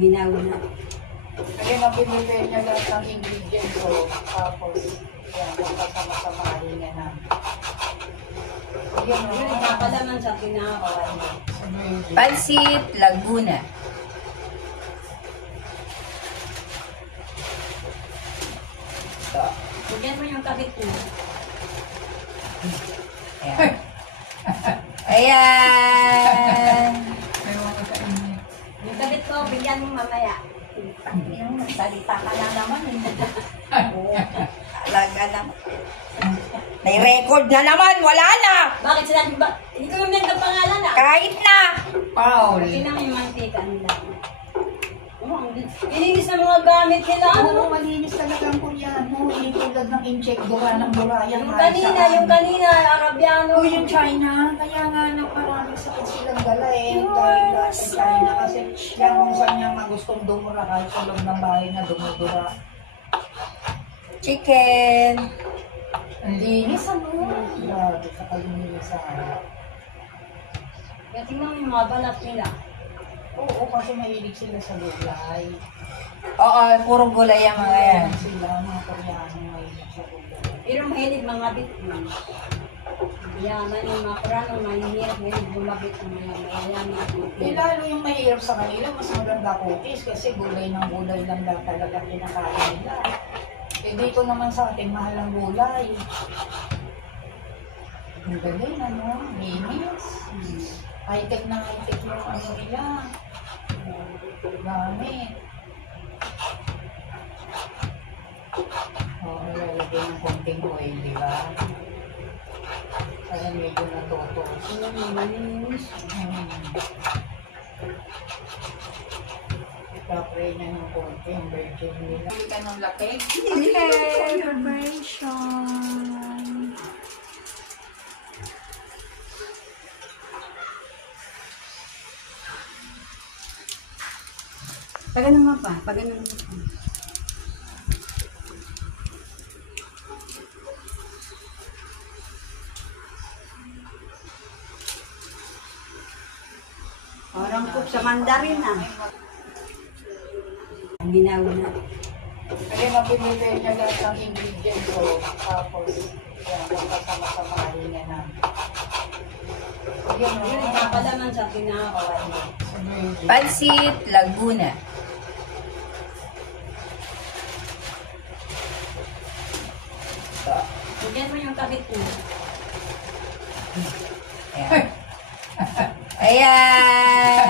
ginawa na. Kasi mapinipin niya lahat ng ingredients ko. Tapos, yan, magkasama-samahin niya na. Yan, Yun, napalaman sa pinakawan niya. Pansit Laguna. Bigyan mo yung kabit mo. Ayan. Ayan. Yung kabit ko, bigyan mo mamaya. Yung salita ka na naman. Oo. Talaga naman. May record na naman. Wala na. Bakit sinabi ba? Hindi ko yung ng pangalan ah. Kahit na. Paul. Hindi na yung mantika nila. Ininis na mga gamit nila. Oo, malinis talagang Koreano. Yung tulad ng incheck, dura ng dura. Yung kanina, Arabiano. Oo, yung China. Kaya nga parang sakit silang dala eh. Dahil lahat sa China. Kasi yan kung saan niya magustong dumura kahit sa loob ng bahay na dumudura. Chicken. Ang linis ano? Grabe sa kalinisan. Kaya tingnan mo yung mga balat nila. Oo, kasi mahilig sila sa gulay. Oo, puro gulay ang mga yan. Sila, mga Koreano mahilig sa gulay. Pero mahilig mga bit. Yaman yung mga Kurano, mahihirap, mahilig bumabit ng mga mayayaman. Eh, lalo yung mahirap sa kanila, mas maganda cookies kasi gulay ng gulay lang talaga kinakain nila. Eh, dito naman sa atin, mahal ang gulay. Ang galing, ano? Linis. High-tech na high-tech yung ano nila. Gamit. Oo, lalagyan ng konting oil, di ba? Kaya medyo natuto. Ano yung maninis? Ipapray niya ng konti yung virgin nila. Hindi ka ng laki? Okay, preparation. Pag ano mo pa? Pag ano mo pa? Parang cook sa mandarin ah. Ang ginawa na. Kasi mapinipin niya lahat ng ingredients ko. Tapos, yan, magkasama-samahin niya na. Yan, Yun, napalaman sa pinakawan niya. Pansit Laguna. Bigyan mo yung kabit mo. Ayan. Ayan.